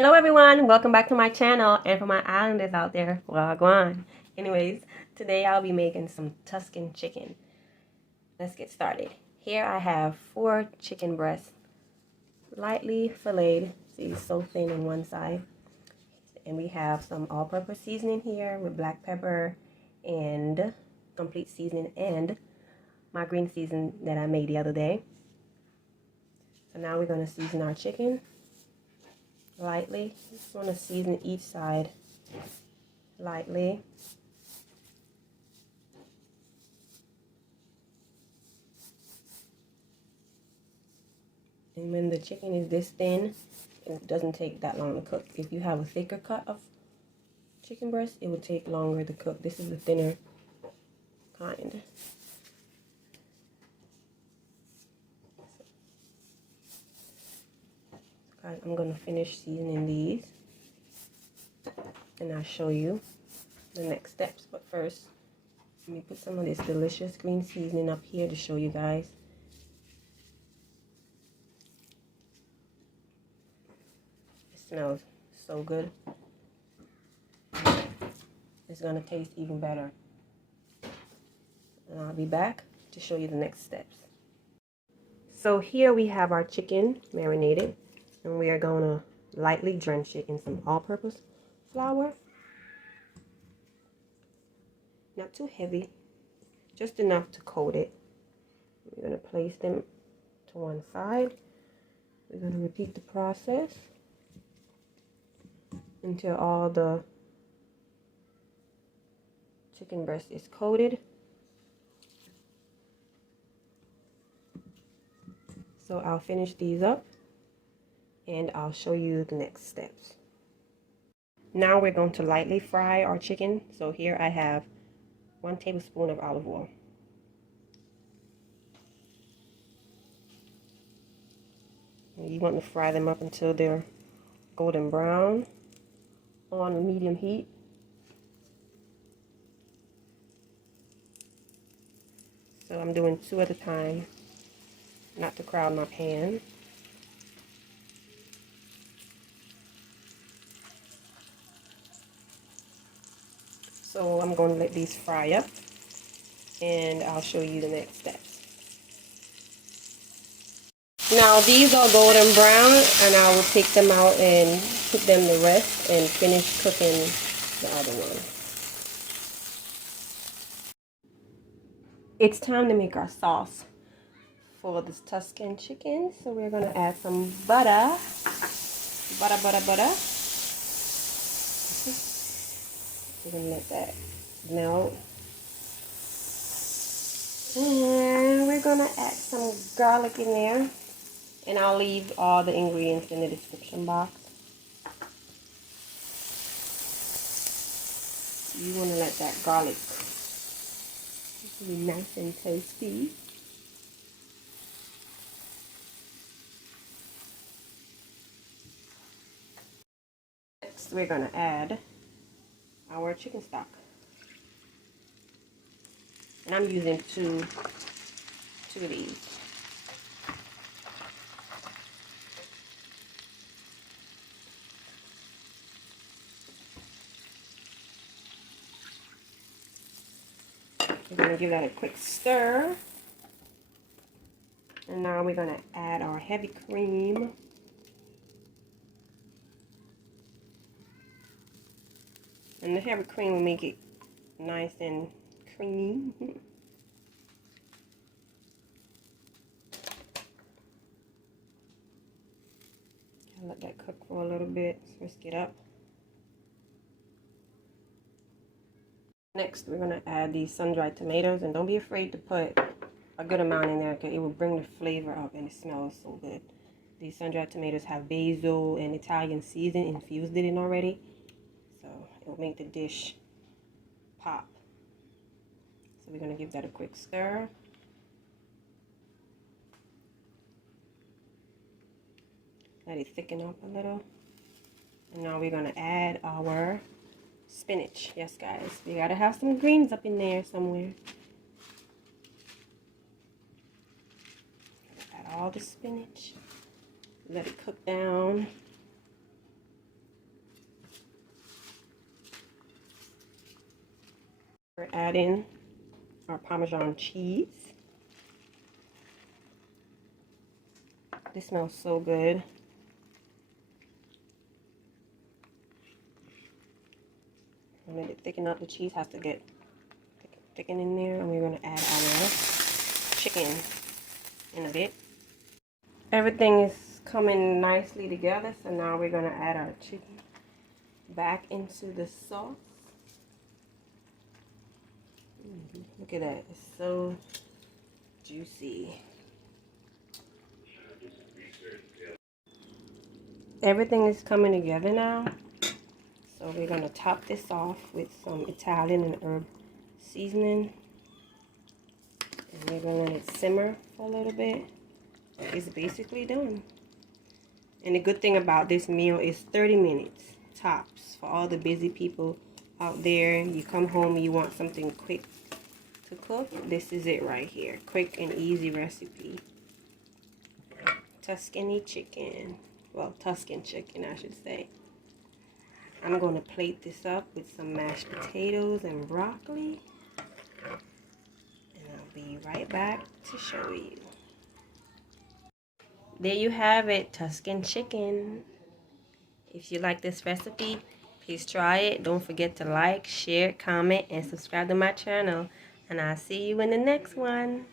Hello everyone, welcome back to my channel, and for my islanders out there, wagwan. Anyways, today I'll be making some Tuscan chicken. Let's get started. Here I have 4 chicken breasts, lightly filleted, see so thin on one side. And we have some all-purpose seasoning here with black pepper and complete seasoning and my green seasoning that I made the other day. So now we're going to season our chicken lightly. Just want to season each side lightly. And when the chicken is this thin, it doesn't take that long to cook. If you have a thicker cut of chicken breast, it would take longer to cook. This is the thinner kind. I'm going to finish seasoning these and I'll show you the next steps. But first, let me put some of this delicious green seasoning up here to show you guys. It smells so good. It's going to taste even better. And I'll be back to show you the next steps. So here we have our chicken marinated, and we are going to lightly drench it in some all-purpose flour. Not too heavy, just enough to coat it. We're going to place them to one side. We're going to repeat the process until all the chicken breast is coated. So I'll finish these up and I'll show you the next steps. Now we're going to lightly fry our chicken. So here I have 1 tablespoon of olive oil. You want to fry them up until they're golden brown on a medium heat. So I'm doing 2 at a time, not to crowd my pan. So I'm going to let these fry up and I'll show you the next steps. Now these are golden brown and I will take them out and put them to rest and finish cooking the other one. It's time to make our sauce for this Tuscan chicken. So we're going to add some butter. Butter. We're going to let that melt. And we're going to add some garlic in there. And I'll leave all the ingredients in the description box. You want to let that garlic be nice and toasty. Next, we're going to add our chicken stock. And I'm using two of these. We're going to give that a quick stir. And now we're going to add our heavy cream. And the heavy cream will make it nice and creamy. I'll let that cook for a little bit, whisk it up. Next, we're going to add these sun-dried tomatoes, and don't be afraid to put a good amount in there because it will bring the flavor up and it smells so good. These sun-dried tomatoes have basil and Italian seasoning infused it in already, so it will make the dish pop. So we're going to give that a quick stir. Let it thicken up a little. And now we're going to add our spinach. Yes, guys, we got to have some greens up in there somewhere. Add all the spinach. Let it cook down. add in our Parmesan cheese. This smells so good. I'm going to thicken up. The cheese has to get thicken in there, and we're going to add our chicken in a bit. Everything is coming nicely together, so now we're going to add our chicken back into the sauce. Look at that. It's so juicy. Everything is coming together now. So we're going to top this off with some Italian and herb seasoning. And we're going to let it simmer for a little bit. It's basically done. And the good thing about this meal is 30 minutes tops. For all the busy people out there, you come home and you want something quick to cook, this is it right here. Quick and easy recipe. Tuscan chicken. Well, Tuscan chicken, I should say. I'm going to plate this up with some mashed potatoes and broccoli. And I'll be right back to show you. There you have it, Tuscan chicken. If you like this recipe, please try it. Don't forget to like, share, comment, and subscribe to my channel. And I'll see you in the next one.